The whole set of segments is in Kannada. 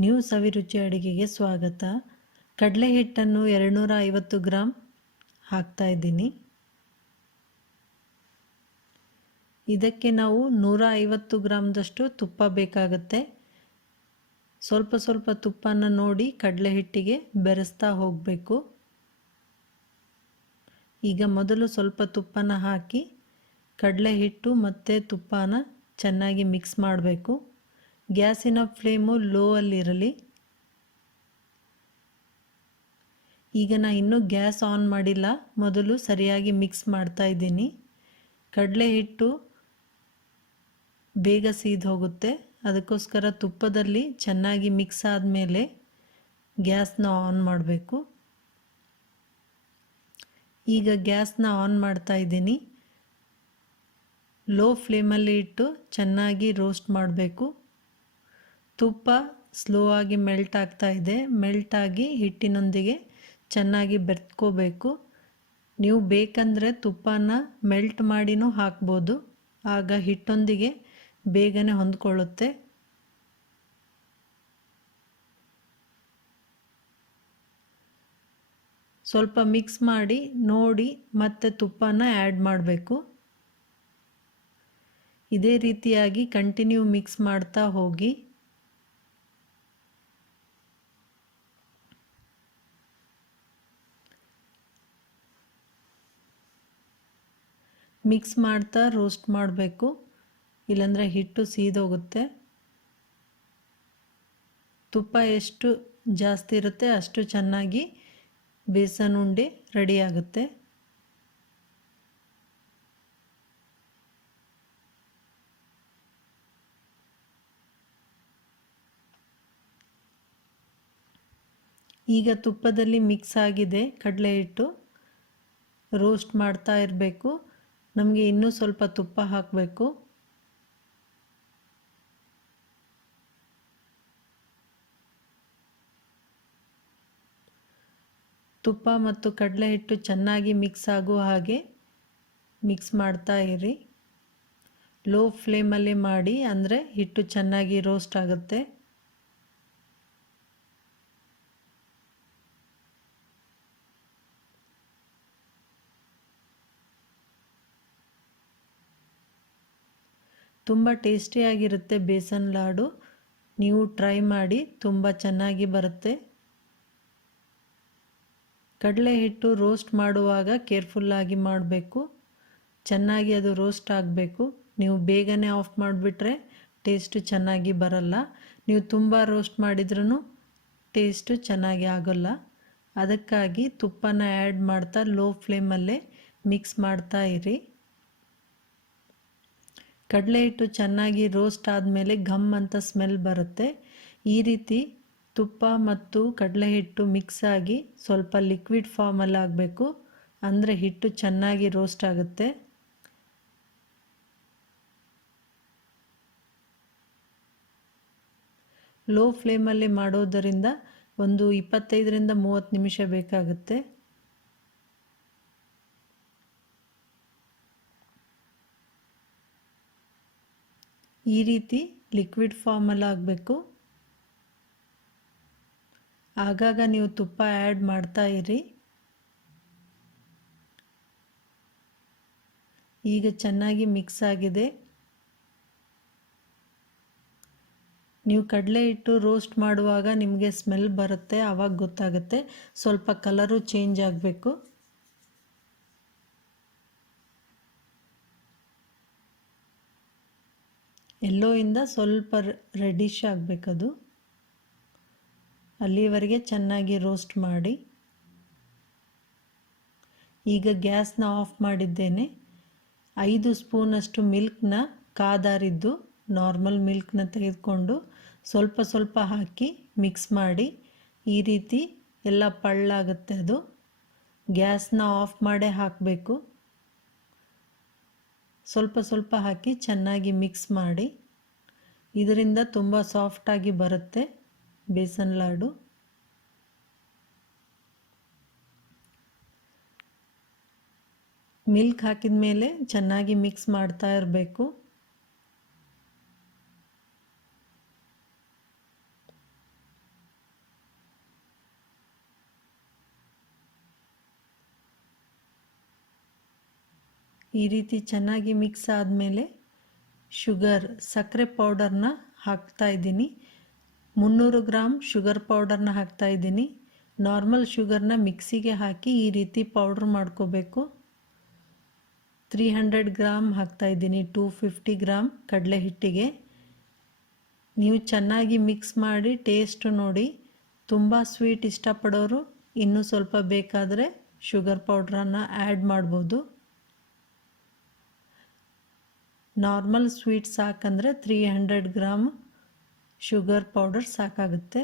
ನ್ಯೂ ಸವಿ ರುಚಿ ಅಡುಗೆಗೆ ಸ್ವಾಗತ. ಕಡಲೆ ಹಿಟ್ಟನ್ನು 250 ಗ್ರಾಂ ಹಾಕ್ತಾ ಇದ್ದೀನಿ. ಇದಕ್ಕೆ ನಾವು 150 ಗ್ರಾಂದಷ್ಟು ತುಪ್ಪ ಬೇಕಾಗುತ್ತೆ. ಸ್ವಲ್ಪ ಸ್ವಲ್ಪ ತುಪ್ಪನ ನೋಡಿ ಕಡಲೆ ಹಿಟ್ಟಿಗೆ ಬೆರೆಸ್ತಾ ಹೋಗಬೇಕು. ಈಗ ಮೊದಲು ಸ್ವಲ್ಪ ತುಪ್ಪನ ಹಾಕಿ ಕಡಲೆ ಹಿಟ್ಟು ಮತ್ತು ತುಪ್ಪನ ಚೆನ್ನಾಗಿ ಮಿಕ್ಸ್ ಮಾಡಬೇಕು. ಗ್ಯಾಸಿನ ಫ್ಲೇಮು ಲೋ ಅಲ್ಲಿರಲಿ. ಈಗ ನಾನು ಇನ್ನೂ ಗ್ಯಾಸ್ ಆನ್ ಮಾಡಿಲ್ಲ, ಮೊದಲು ಸರಿಯಾಗಿ ಮಿಕ್ಸ್ ಮಾಡ್ತಾ ಇದ್ದೀನಿ. ಕಡಲೆ ಹಿಟ್ಟು ಬೇಗ ಸೀದು ಹೋಗುತ್ತೆ, ಅದಕ್ಕೋಸ್ಕರ ತುಪ್ಪದಲ್ಲಿ ಚೆನ್ನಾಗಿ ಮಿಕ್ಸ್ ಆದಮೇಲೆ ಗ್ಯಾಸ್ನ ಆನ್ ಮಾಡಬೇಕು. ಈಗ ಗ್ಯಾಸ್ನ ಆನ್ ಮಾಡ್ತಾ ಇದ್ದೀನಿ. ಲೋ ಫ್ಲೇಮಲ್ಲಿ ಇಟ್ಟು ಚೆನ್ನಾಗಿ ರೋಸ್ಟ್ ಮಾಡಬೇಕು. ತುಪ್ಪ ಸ್ಲೋ ಆಗಿ ಮೆಲ್ಟ್ ಆಗ್ತಾ ಇದೆ. ಮೆಲ್ಟ್ ಆಗಿ ಹಿಟ್ಟಿನೊಂದಿಗೆ ಚೆನ್ನಾಗಿ ಬೆರೆತ್ಕೋಬೇಕು. ನೀವು ಬೇಕಂದರೆ ತುಪ್ಪನ ಮೆಲ್ಟ್ ಮಾಡಿನೂ ಹಾಕ್ಬೋದು, ಆಗ ಹಿಟ್ಟೊಂದಿಗೆ ಬೇಗನೆ ಹೊಂದ್ಕೊಳ್ಳುತ್ತೆ. ಸ್ವಲ್ಪ ಮಿಕ್ಸ್ ಮಾಡಿ ನೋಡಿ ಮತ್ತೆ ತುಪ್ಪನ ಆ್ಯಡ್ ಮಾಡಬೇಕು. ಇದೇ ರೀತಿಯಾಗಿ ಕಂಟಿನ್ಯೂ ಮಿಕ್ಸ್ ಮಾಡ್ತಾ ಹೋಗಿ. ಮಿಕ್ಸ್ ಮಾಡ್ತಾ ರೋಸ್ಟ್ ಮಾಡಬೇಕು, ಇಲ್ಲಾಂದರೆ ಹಿಟ್ಟು ಸೀದೋಗುತ್ತೆ. ತುಪ್ಪ ಎಷ್ಟು ಜಾಸ್ತಿ ಇರುತ್ತೆ ಅಷ್ಟು ಚೆನ್ನಾಗಿ ಬೇಸನ್ ಉಂಡೆ ರೆಡಿ ಆಗುತ್ತೆ. ಈಗ ತುಪ್ಪದಲ್ಲಿ ಮಿಕ್ಸ್ ಆಗಿದೆ ಕಡಲೆ ಹಿಟ್ಟು. ರೋಸ್ಟ್ ಮಾಡ್ತಾ ಇರಬೇಕು. ನಮಗೆ ಇನ್ನೂ ಸ್ವಲ್ಪ ತುಪ್ಪ ಹಾಕಬೇಕು. ತುಪ್ಪ ಮತ್ತು ಕಡಲೆ ಹಿಟ್ಟು ಚೆನ್ನಾಗಿ ಮಿಕ್ಸ್ ಆಗುವ ಹಾಗೆ ಮಿಕ್ಸ್ ಮಾಡ್ತಾ ಇರಿ. ಲೋ ಫ್ಲೇಮಲ್ಲಿ ಮಾಡಿ, ಅಂದರೆ ಹಿಟ್ಟು ಚೆನ್ನಾಗಿ ರೋಸ್ಟ್ ಆಗುತ್ತೆ. ತುಂಬ ಟೇಸ್ಟಿಯಾಗಿರುತ್ತೆ ಬೇಸನ್ ಲಾಡು. ನೀವು ಟ್ರೈ ಮಾಡಿ, ತುಂಬ ಚೆನ್ನಾಗಿ ಬರುತ್ತೆ. ಕಡಲೆ ಹಿಟ್ಟು ರೋಸ್ಟ್ ಮಾಡುವಾಗ ಕೇರ್ಫುಲ್ಲಾಗಿ ಮಾಡಬೇಕು. ಚೆನ್ನಾಗಿ ಅದು ರೋಸ್ಟ್ ಆಗಬೇಕು. ನೀವು ಬೇಗನೆ ಆಫ್ ಮಾಡಿಬಿಟ್ರೆ ಟೇಸ್ಟು ಚೆನ್ನಾಗಿ ಬರಲ್ಲ. ನೀವು ತುಂಬ ರೋಸ್ಟ್ ಮಾಡಿದ್ರೂ ಟೇಸ್ಟು ಚೆನ್ನಾಗಿ ಆಗೋಲ್ಲ. ಅದಕ್ಕಾಗಿ ತುಪ್ಪನ ಆ್ಯಡ್ ಮಾಡ್ತಾ ಲೋ ಫ್ಲೇಮಲ್ಲೇ ಮಿಕ್ಸ್ ಮಾಡ್ತಾ ಇರಿ. ಕಡಲೆ ಹಿಟ್ಟು ಚೆನ್ನಾಗಿ ರೋಸ್ಟ್ ಆದಮೇಲೆ ಘಮ್ ಅಂತ ಸ್ಮೆಲ್ ಬರುತ್ತೆ. ಈ ರೀತಿ ತುಪ್ಪ ಮತ್ತು ಕಡಲೆ ಹಿಟ್ಟು ಮಿಕ್ಸ್ ಆಗಿ ಸ್ವಲ್ಪ ಲಿಕ್ವಿಡ್ ಫಾರ್ಮಲ್ಲಿ ಆಗಬೇಕು, ಅಂದರೆ ಹಿಟ್ಟು ಚೆನ್ನಾಗಿ ರೋಸ್ಟ್ ಆಗುತ್ತೆ. ಲೋ ಫ್ಲೇಮಲ್ಲಿ ಮಾಡೋದರಿಂದ ಒಂದು 25ರಿಂದ 30 ನಿಮಿಷ ಬೇಕಾಗುತ್ತೆ. ಈ ರೀತಿ ಲಿಕ್ವಿಡ್ ಫಾರ್ಮಲ್ಲಿ ಆಗಬೇಕು. ಆಗಾಗ ನೀವು ತುಪ್ಪ ಆ್ಯಡ್ ಮಾಡ್ತಾ ಇರಿ. ಈಗ ಚೆನ್ನಾಗಿ ಮಿಕ್ಸ್ ಆಗಿದೆ. ನೀವು ಕಡಲೆ ಹಿಟ್ಟು ರೋಸ್ಟ್ ಮಾಡುವಾಗ ನಿಮಗೆ ಸ್ಮೆಲ್ ಬರುತ್ತೆ, ಆವಾಗ ಗೊತ್ತಾಗುತ್ತೆ. ಸ್ವಲ್ಪ ಕಲರು ಚೇಂಜ್ ಆಗಬೇಕು. ಎಲ್ಲೋಯಿಂದ ಸ್ವಲ್ಪ ರೆಡಿಶ್ ಆಗಬೇಕದು. ಅಲ್ಲಿವರೆಗೆ ಚೆನ್ನಾಗಿ ರೋಸ್ಟ್ ಮಾಡಿ. ಈಗ ಗ್ಯಾಸ್ನ ಆಫ್ ಮಾಡಿದ್ದೇನೆ. 5 ಸ್ಪೂನಷ್ಟು ಮಿಲ್ಕ್ನ ಕಾದಾರಿದ್ದು ನಾರ್ಮಲ್ ಮಿಲ್ಕ್ನ ತೆಗೆದುಕೊಂಡು ಸ್ವಲ್ಪ ಸ್ವಲ್ಪ ಹಾಕಿ ಮಿಕ್ಸ್ ಮಾಡಿ. ಈ ರೀತಿ ಎಲ್ಲ ಪಳ್ಳಾಗುತ್ತೆ ಅದು. ಗ್ಯಾಸ್ನ ಆಫ್ ಮಾಡೇ ಹಾಕಬೇಕು. ಸ್ವಲ್ಪ ಸ್ವಲ್ಪ ಹಾಕಿ ಚೆನ್ನಾಗಿ ಮಿಕ್ಸ್ ಮಾಡಿ. ಇದರಿಂದ ತುಂಬ ಸಾಫ್ಟಾಗಿ ಬರುತ್ತೆ ಬೇಸನ್ ಲಾಡು. ಮಿಲ್ಕ್ ಹಾಕಿದ ಮೇಲೆ ಚೆನ್ನಾಗಿ ಮಿಕ್ಸ್ ಮಾಡ್ತಾ ಇರಬೇಕು. ಈ ರೀತಿ ಚೆನ್ನಾಗಿ ಮಿಕ್ಸ್ ಆದಮೇಲೆ ಸಕ್ಕರೆ ಪೌಡರ್ನ ಹಾಕ್ತಾ ಇದ್ದೀನಿ. 300 ಗ್ರಾಮ್ ಶುಗರ್ ಪೌಡರ್ನ ಹಾಕ್ತಾ ಇದ್ದೀನಿ. ನಾರ್ಮಲ್ ಶುಗರ್ನ ಮಿಕ್ಸಿಗೆ ಹಾಕಿ ಈ ರೀತಿ ಪೌಡ್ರ್ ಮಾಡ್ಕೋಬೇಕು. 300 ಗ್ರಾಮ್ ಹಾಕ್ತಾ ಇದ್ದೀನಿ 250 ಗ್ರಾಮ್ ಕಡಲೆ ಹಿಟ್ಟಿಗೆ. ನೀವು ಚೆನ್ನಾಗಿ ಮಿಕ್ಸ್ ಮಾಡಿ ಟೇಸ್ಟ್ ನೋಡಿ. ತುಂಬ ಸ್ವೀಟ್ ಇಷ್ಟಪಡೋರು ಇನ್ನೂ ಸ್ವಲ್ಪ ಬೇಕಾದರೆ ಶುಗರ್ ಪೌಡ್ರನ್ನು ಆ್ಯಡ್ ಮಾಡ್ಬೋದು. ನಾರ್ಮಲ್ ಸ್ವೀಟ್ ಸಾಕಂದರೆ 300 ಗ್ರಾಮ್ ಶುಗರ್ ಪೌಡರ್ ಸಾಕಾಗುತ್ತೆ.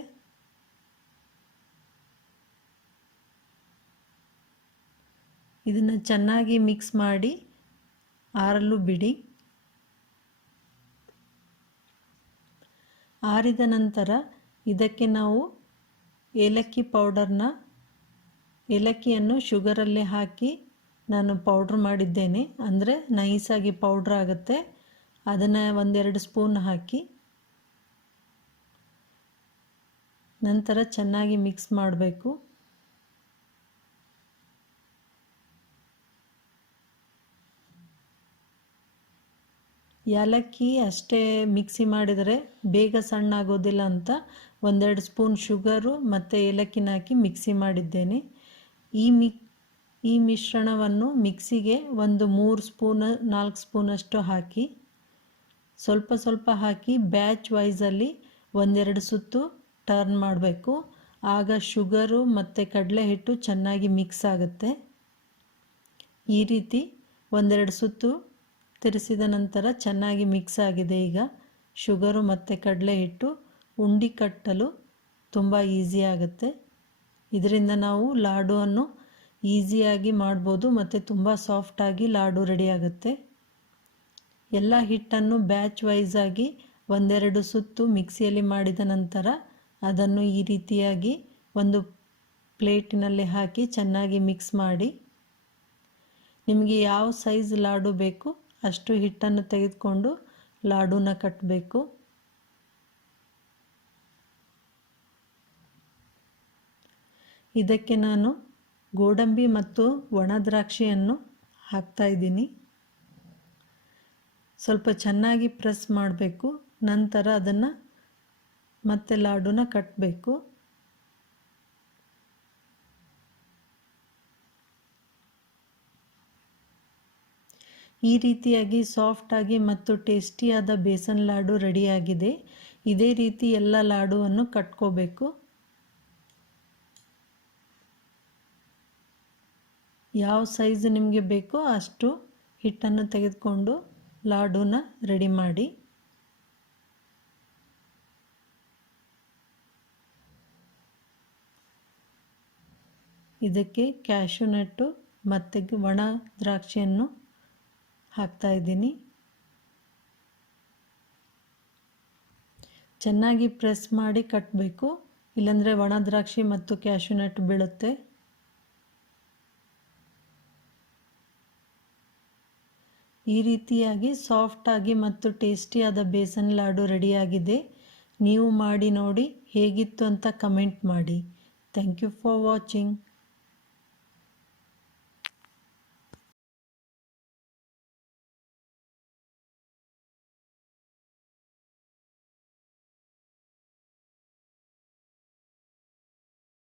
ಇದನ್ನು ಚೆನ್ನಾಗಿ ಮಿಕ್ಸ್ ಮಾಡಿ ಆರಲು ಬಿಡಿ. ಆರಿದ ನಂತರ ಇದಕ್ಕೆ ನಾವು ಏಲಕ್ಕಿಯನ್ನು ಶುಗರಲ್ಲೇ ಹಾಕಿ ನಾನು ಪೌಡ್ರ್ ಮಾಡಿದ್ದೇನೆ. ಅಂದರೆ ನೈಸಾಗಿ ಪೌಡ್ರ್ ಆಗುತ್ತೆ. ಅದನ್ನು 1-2 ಸ್ಪೂನ್ ಹಾಕಿ ನಂತರ ಚೆನ್ನಾಗಿ ಮಿಕ್ಸ್ ಮಾಡಬೇಕು. ಏಲಕ್ಕಿ ಅಷ್ಟೇ ಮಿಕ್ಸಿ ಮಾಡಿದರೆ ಬೇಗ ಸಣ್ಣ ಆಗೋದಿಲ್ಲ ಅಂತ 1-2 ಸ್ಪೂನ್ ಶುಗರು ಮತ್ತು ಏಲಕ್ಕಿನ ಹಾಕಿ ಮಿಕ್ಸಿ ಮಾಡಿದ್ದೇನೆ. ಈ ಮಿಶ್ರಣವನ್ನು ಮಿಕ್ಸಿಗೆ ಒಂದು 3-4 ಸ್ಪೂನಷ್ಟು ಹಾಕಿ ಸ್ವಲ್ಪ ಸ್ವಲ್ಪ ಹಾಕಿ ಬ್ಯಾಚ್ ವೈಸಲ್ಲಿ 1-2 ಸುತ್ತು ಟರ್ನ್ ಮಾಡಬೇಕು. ಆಗ ಶುಗರು ಮತ್ತು ಕಡಲೆ ಹಿಟ್ಟು ಚೆನ್ನಾಗಿ ಮಿಕ್ಸ್ ಆಗುತ್ತೆ. ಈ ರೀತಿ 1-2 ಸುತ್ತು ತಿರುಗಿಸಿದ ನಂತರ ಚೆನ್ನಾಗಿ ಮಿಕ್ಸ್ ಆಗಿದೆ. ಈಗ ಶುಗರು ಮತ್ತು ಕಡಲೆ ಹಿಟ್ಟು ಉಂಡೆ ಕಟ್ಟಲು ತುಂಬ ಈಸಿ ಆಗುತ್ತೆ. ಇದರಿಂದ ನಾವು ಲಾಡುವನ್ನು ಈಸಿಯಾಗಿ ಮಾಡ್ಬೋದು ಮತ್ತು ತುಂಬ ಸಾಫ್ಟಾಗಿ ಲಾಡು ರೆಡಿ ಆಗುತ್ತೆ. ಎಲ್ಲ ಹಿಟ್ಟನ್ನು ಬ್ಯಾಚ್ ವೈಸ್ ಆಗಿ 1-2 ಸುತ್ತು ಮಿಕ್ಸಿಯಲ್ಲಿ ಮಾಡಿದ ನಂತರ ಅದನ್ನು ಈ ರೀತಿಯಾಗಿ ಒಂದು ಪ್ಲೇಟಿನಲ್ಲಿ ಹಾಕಿ ಚೆನ್ನಾಗಿ ಮಿಕ್ಸ್ ಮಾಡಿ. ನಿಮಗೆ ಯಾವ ಸೈಜ್ ಲಾಡು ಬೇಕು ಅಷ್ಟು ಹಿಟ್ಟನ್ನು ತೆಗೆದುಕೊಂಡು ಲಾಡುನ ಕಟ್ಟಬೇಕು. ಇದಕ್ಕೆ ನಾನು ಗೋಡಂಬಿ ಮತ್ತು ಒಣ ದ್ರಾಕ್ಷಿಯನ್ನು ಹಾಕ್ತಾ ಇದ್ದೀನಿ. ಸ್ವಲ್ಪ ಚೆನ್ನಾಗಿ ಪ್ರೆಸ್ ಮಾಡಬೇಕು. ನಂತರ ಅದನ್ನು ಮತ್ತೆ ಲಾಡುನ ಕಟ್ಟಬೇಕು. ಈ ರೀತಿಯಾಗಿ ಸಾಫ್ಟಾಗಿ ಮತ್ತು ಟೇಸ್ಟಿಯಾದ ಬೇಸನ್ ಲಾಡು ರೆಡಿಯಾಗಿದೆ. ಇದೇ ರೀತಿ ಎಲ್ಲ ಲಾಡುವನ್ನು ಕಟ್ಕೋಬೇಕು. ಯಾವ ಸೈಜ್ ನಿಮಗೆ ಬೇಕೋ ಅಷ್ಟು ಹಿಟ್ಟನ್ನು ತೆಗೆದುಕೊಂಡು ಲಾಡುನ ರೆಡಿ ಮಾಡಿ. ಇದಕ್ಕೆ ಕ್ಯಾಶ್ಯೂ ನಟ್ಟು ಮತ್ತು ಒಣ ದ್ರಾಕ್ಷಿಯನ್ನು ಹಾಕ್ತಾ ಇದ್ದೀನಿ. ಚೆನ್ನಾಗಿ ಪ್ರೆಸ್ ಮಾಡಿ ಕಟ್ಟಬೇಕು, ಇಲ್ಲಾಂದರೆ ಒಣ ದ್ರಾಕ್ಷಿ ಮತ್ತು ಕ್ಯಾಶ್ಯೂ ನಟ್ ಬೀಳುತ್ತೆ. ಈ ರೀತಿಯಾಗಿ ಸಾಫ್ಟಾಗಿ ಮತ್ತು ಟೇಸ್ಟಿಯಾದ ಬೇಸನ್ ಲಾಡು ರೆಡಿಯಾಗಿದೆ. ನೀವು ಮಾಡಿ ನೋಡಿ ಹೇಗಿತ್ತು ಅಂತ ಕಮೆಂಟ್ ಮಾಡಿ. Thank you for watching.